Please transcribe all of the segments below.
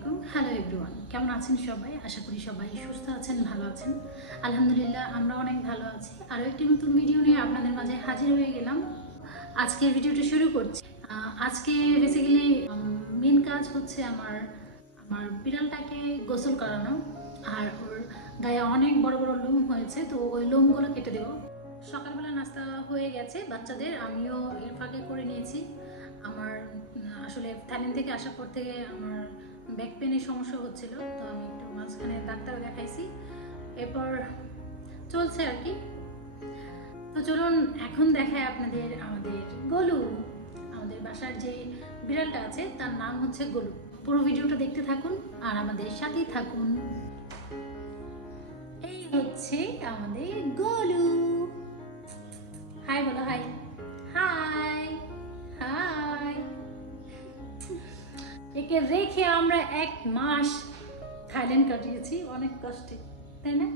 আলাইকুম। Hello everyone, কেমন আছেন সবাই? আশা করি সবাই সুস্থ আছেন, ভালো আছেন। আলহামদুলিল্লাহ আমরা অনেক ভালো আছি। আরও একটি নতুন ভিডিও নিয়ে আপনাদের মাঝে হাজির হয়ে গেলাম। আজকের ভিডিওটি শুরু করছি। আজকে বেসিক্যালি মেন কাজ হচ্ছে আমার বিড়ালটাকে গোসল করানো। আর ওর গায়ে অনেক বড় বড় লোম হয়েছে, তো ওই লোমগুলো কেটে দেবো। সকালবেলা নাস্তা হয়ে গেছে বাচ্চাদের, আমিও এর ফাঁকে করে নিয়েছি। আমার আসলে থাইল্যান্ড থেকে আসার পর থেকে আমার ব্যাক পেনের সমস্যা হচ্ছিল, তো আমি একটু মাঝখানে ডাক্তার দেখাইছি, এরপর চলছে আর কি। তো চলুন এখন দেখায় আপনাদের আমাদের গোলু। আমাদের বাসার যে বিড়ালটা আছে তার নাম হচ্ছে গোলু। পুরো ভিডিওটা দেখতে থাকুন আর আমাদের সাথেই থাকুন। এই হচ্ছে আমাদের গোলু। হাই বলো, হাই হাই হাই। একে রেখে আমরা 1 মাস থাইল্যান্ড কাটিয়েছি অনেক কষ্টে, তাই না?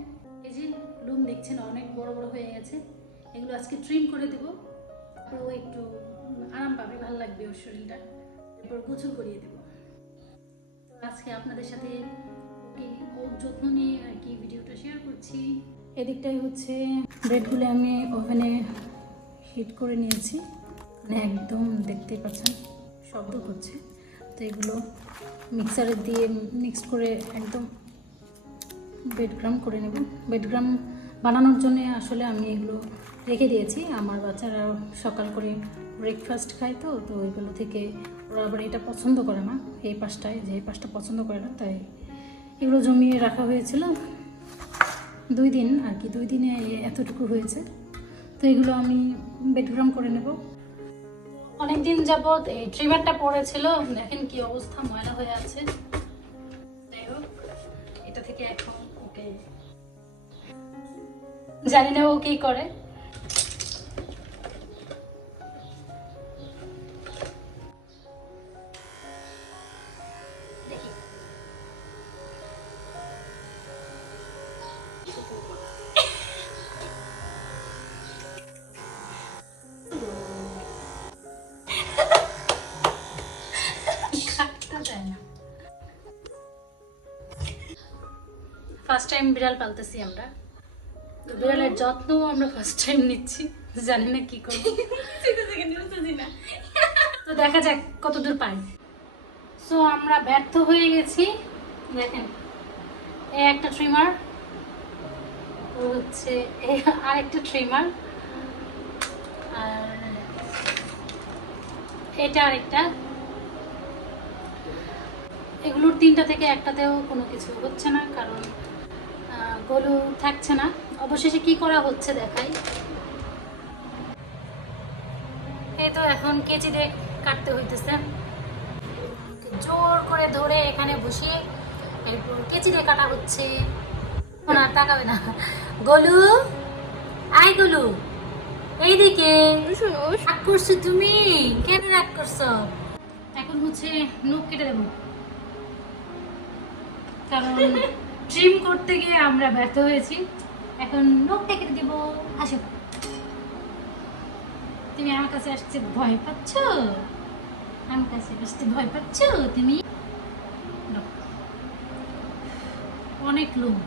এই যে লোম দেখছেন অনেক বড় বড় হয়ে গেছে, এগুলো আজকে ট্রিম করে দেবো। তারপর ও একটু আরাম পাবে, ভালো লাগবে ওর শরীরটা, এরপর গোসল করিয়ে দেবো। তো আজকে আপনাদের সাথে ওর যত্ন নিয়ে আর কি ভিডিওটা শেয়ার করছি। এদিকটাই হচ্ছে ব্রেডগুলো আমি ওভেনে হিট করে নিয়েছি, মানে একদম দেখতেই পাচ্ছেন শব্দ করছে। তো এগুলো মিক্সারে দিয়ে মিক্স করে একদম ব্রেডক্রাম করে নেব। ব্রেডক্রাম বানানোর জন্য আসলে আমি এগুলো রেখে দিয়েছি। আমার বাচ্চারা সকাল করে ব্রেকফাস্ট খায়, তো ওইগুলো থেকে ওরা আবার এটা পছন্দ করে না, এই পাশটায় যে এই পাশটা পছন্দ করে না, তাই এগুলো জমিয়ে রাখা হয়েছিল 2 দিন আর কি। 2 দিনে এতটুকু হয়েছে, তো এগুলো আমি ব্রেডক্রাম করে নেব। অনেকদিন যাবৎ এই ট্রিমারটা পড়েছিল, দেখেন কি অবস্থা, ময়লা হয়ে আছে। যাই হোক, এটা থেকে এখন ওকে জানি না ও কি করে। দেখি ফার্স্ট টাইম বিড়াল পালতেছি আমরা, তো বিড়ালের যত্ন আমরা ফার্স্ট টাইম নিচ্ছি, জানি না কি করবো। তো দেখা যাক কতদূর পাই। সো আমরা ব্যর্থ হয়ে গেছি। দেখেন এই একটা ট্রিমার, হচ্ছে আরেকটা ট্রিমার, আর এটা আরেকটা। এগুলোর 3টা থেকে একটাতেও কোনো কিছু হচ্ছে না, কারণ গোলু থাকছে না। অবশেষে কি করা হচ্ছে দেখাই। এই তো এখন কেচি দিয়ে কাটতে হইতেছে, জোর করে ধরে এখানে বসিয়ে এরপর কেচি দিয়ে কাটা হচ্ছে। না তাকাবে না। গোলু, আই গোলু, এইদিকে। রাগ করছো তুমি? কেন রাগ করছো? এখন হচ্ছে নখ কেটে দেবো, কারণ ট্রিম করতে গিয়ে আমরা ব্যর্থ হয়েছি। এখন নখটা কেটে দেবো। আসো, তুমি আমার কাছে আসতে ভয় পাচ্ছ? আমার কাছে আসতে ভয় পাচ্ছ তুমি? অনেক লোক